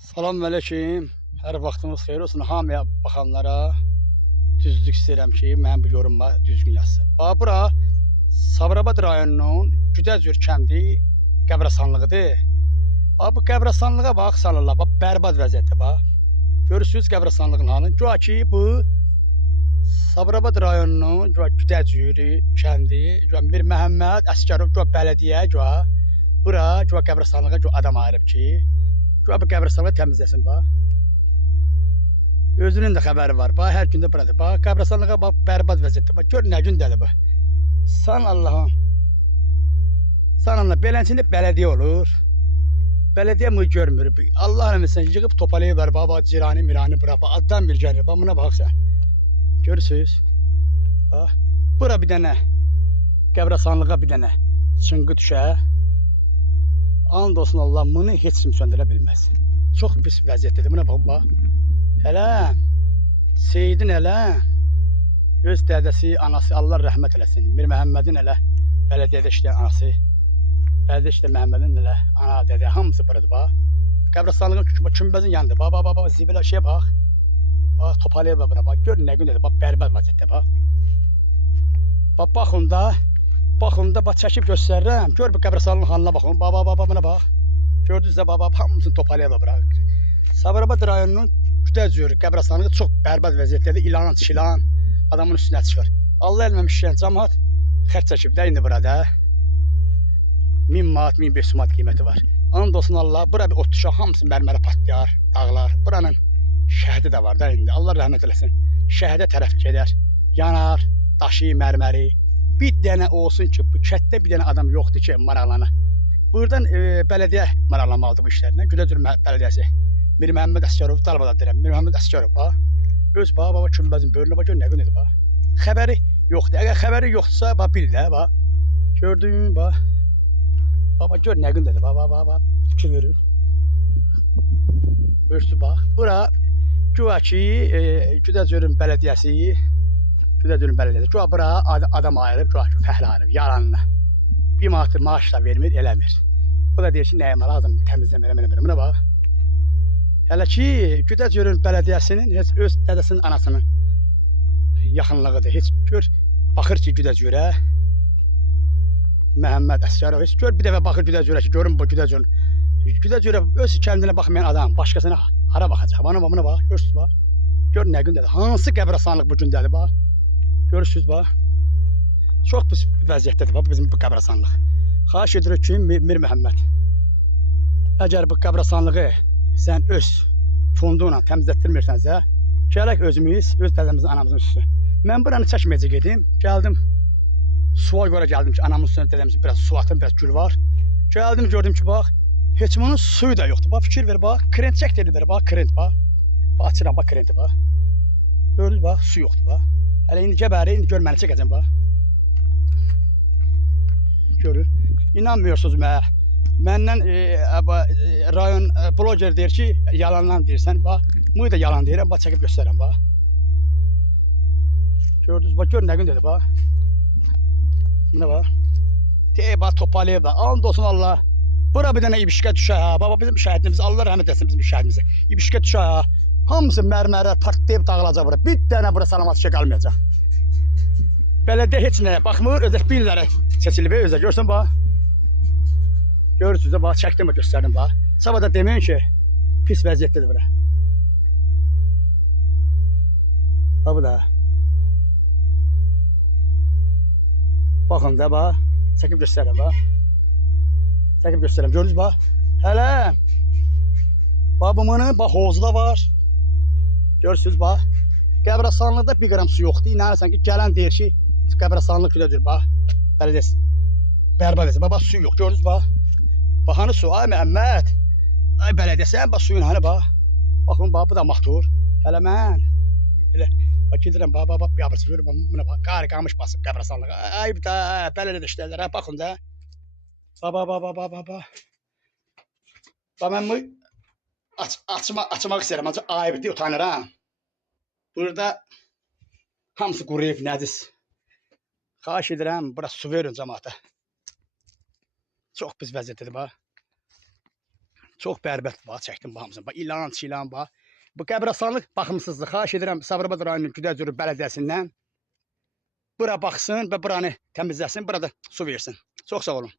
Salam əleykum. Hər vaxtınız xeyir olsun hamıya baxanlara. Düzlük istəyirəm ki, mənim bu yorumuma düzgün yazsın. Bax, bura Sabirabad rayonunun Güdəcür kəndi qəbirstanlığıdır. Bax, bu qəbirstanlığa bax, salırlar. Bax, bərbad vəziyyətdə bax. Görürsünüz qəbirstanlığın halını. Güya ki, bu Sabirabad rayonunun Güdəcür kəndi, Mir Məhəmməd Əsgərov bələdiyyə bura qəbirstanlığa adam ayırıb ki, bu qəbirstanlığı təmizləsin bax. Özünün də xəbəri var. Bax, hər gün də buradır. Bax, qəbirstanlığa bax, bərbad vəziyyətdə. Bax, gör nə gündədir bu. Sən Allahım. Sən Allah, beləncində bələdiyyə olur. Bələdiyyə mı görmür. Allah eləməsin, yığıb topalayıblar. Bax, cirani, mirani bura. Bax, addan bir gəlir. Bax, buna bax sən. Görürsünüz. Bax, bura bir dənə. Qəbirstanlığa bir dənə. Çınqı düşə. And olsun Allah, bunu heç kim söndürə bilməz. Çox pis vəziyyətdədir. Buna bax, bax. Hələ, Seyidin hələ, öz dədəsi, anası, Allah rəhmət eləsin. Mir Məhəmmədin hələ, bələdiyyədə işləyən anası, bələdiyyə işləyən Məhəmmədin hələ, ana, dədə, hamısı buradır, bax. Qəbirstanlığın kümbəzin yanında, bax, zibilə şeyə bax. Bax, topalayıblar buna, bax, gör nə gündədir, bax, bərbad vəziyyətdə, bax. Bax, baxın da, bax, çəkib göstərirəm. Gör bu qəbirstanlığın halına baxın, bax, buna bax. Gördünüz də, bax, hamısını topalayıblar bura. Sabirabad rayonunun Güdəcür qəbirstanlığı çox bərbad vəziyyətdədir. İlan, çilan, adamın üstünə çıxır. Allah eləməmiş işləyən cəmaət xərc çəkib də indi burada. 1000 manat, 1500 manat qiyməti var. And olsun Allah, bura bir ot düşə, hamısı mərmərə patlayar, dağlar. Buranın şəhidi də var da indi. Allah rəhmət eləsin. Şəhidə tərəf gedər, yanar, daşı, mərməri. Bir dənə olsun ki, bu kətdə bir dənə adam yoxdur ki, maraqlanır. Buradan bələdiyyə maraqlanmalıdır bu işlərlə. Güdəcür bələdiyyəsi. Mir Məhəmməd Əsgərov, Dalbada deyirəm. Mir Məhəmməd Əsgərov, bax. Öz, bax, kümbəzin böyrünə bax, gör nə gündədir, bax. Xəbəri yoxdur. Əgər xəbəri yoxdursa, bax, bil də, bax. Gördün, bax. Bax, gör nə gündədir, bax. Fikir verir. Görürsünüz, bax. Bura, güya ki, Güdəcürün bələdiyyəsi, güya bura adam ayırıb, güya ki, fəhlə ayırıb, yalanına. Bir manatı maaş da vermir, eləmir. Bu da deyir ki, nəyəm lazım, təmizləmə, eləmir. Buna bax. Hələ ki, Güdəcürün bələdiyyəsinin heç öz dədəsinin, anasının yaxınlığıdır. Heç gör, baxır ki, Güdəcürə, Məhəmməd Əsgərov, heç gör, bir dəfə baxır Güdəcürə ki, görün bu Güdəcürün. Güdəcürə öz kəndinə baxmayan adam, başqasına hara baxacaq? Buna bax, görürsünüz, bax. Gör nə gündədir, hansı qəbirstanlıq bu gündədir, bax. Görürsünüz, bax. Çox pis vəziyyətdədir, bax, bizim bu qəbirstanlıq. Xahiş edirik ki, Mir Məhəmməd, əgər bu qəbirstanlığı sən öz fonduna təmizlətdirmirsənsə, gələk özümüz, öz dədəmizin, anamızın üstüne. Mən buranı çəkməyəcək edim. Gəldim, suya görə gəldim ki, anamın üstüne dədəmizin biraz su atım, biraz gül var. Gəldim, gördüm ki, bax, heç bunun suyu da yoxdur. Bax, fikir ver, bax, krent çək deyirlər, bax, krent, bax. Bax, açıram, bax, krenti, bax. Gördünüz, bax, su yoxdur, bax. Hələ indi gəbəri, indi gör məni çəkəcəm, bax. Görün, inanmıyorsunuz mənə. Məndən rayon bloger deyir ki, yalandan deyirsən, bax, bunu da yalan deyirəm, bax, çəkib göstərəm, bax. Gördünüz, bax, gör nə gündədir, bax. Buna bax. Bax, topalayıb da, and olsun Allah. Bura bir dənə ibişkə düşə, bax, bizim şəhidimiz, Allah rəhmət etsin bizim şəhidimizi. İbişkə düşə, hamısı mərmərə partlayıb dağılacaq bura. Bir dənə bura salamat şey qalmayacaq. Bələdiyyə heç nəyə baxmır, özək billəri seçilib, özək, görsən, bax. Görürsünüz də, bax, çəkdim və göstərdim, bax. Sabah da deməyin ki, pis vəziyyətdədir bura. Bax, bu da. Baxın da, bax, çəkib göstərəm, bax. Çəkib göstərəm, görürsünüz, bax. Hələ, bax, bunun, bax, hozu da var. Görürsünüz, bax. Qəbirstanlıqda bir qram su yoxdur. İnanırsan ki, gələn deyir ki, qəbirstanlıq Güdəcür, bax. Bələdiyyə, bərbad etsin, bax, su yox, görürsünüz, bax. Bax, hanı su, ay Məhəmməd, ay bələdiyyəsən, bax, suyun hanı, bax. Baxın, bax, bu da mahtur. Hələ mən, elə, bax, gedirəm, bax, bir abırsı, görürüm, buna bax, qari qamış basıb qəbirstanlığa. Ay, bir də, bələdiyyə işlərlər, baxın da. Bax. Bax, mən bunu açmaq istəyirəm, ancaq ayıbdır, utanıram. Burada hamısı quruyub, nəcis. Xahiş edirəm, bura su verin cəmaata. Çox pis vəziyyətdir, bax. Çox bərbət var, çəkdim bu hamısını. Bax, ilan, çilan, bax. Bu qəbirstanlıq baxımsızlıq. Xahiş edirəm Sabirabad rayonunun Güdəcür bələdiyyəsindən bura baxsın və buranı təmizləsin, burada su versin. Çox sağ olun.